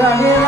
Yeah.